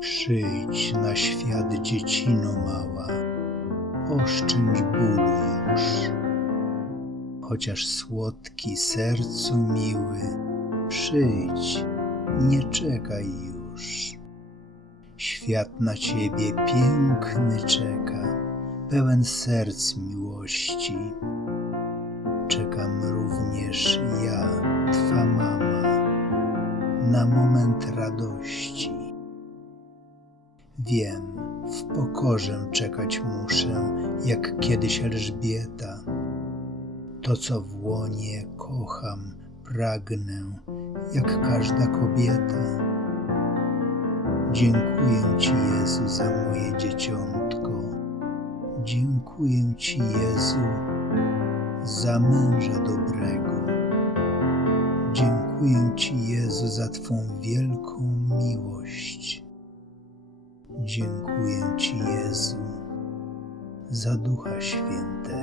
Przyjdź na świat dziecino mała, oszczędź bólu już. Chociaż słodki sercu miły, przyjdź, nie czekaj już. Świat na ciebie piękny czeka, pełen serc miłości. Czekam również ja, Twa mama, na moment radości. Wiem, w pokorze czekać muszę, jak kiedyś Elżbieta. To, co w łonie kocham, pragnę, jak każda kobieta. Dziękuję Ci, Jezu, za moje dzieciątko. Dziękuję Ci, Jezu, za męża dobrego. Dziękuję Ci, Jezu, za Twą wielką miłość. Dziękuję Ci, Jezu, za Ducha Świętego.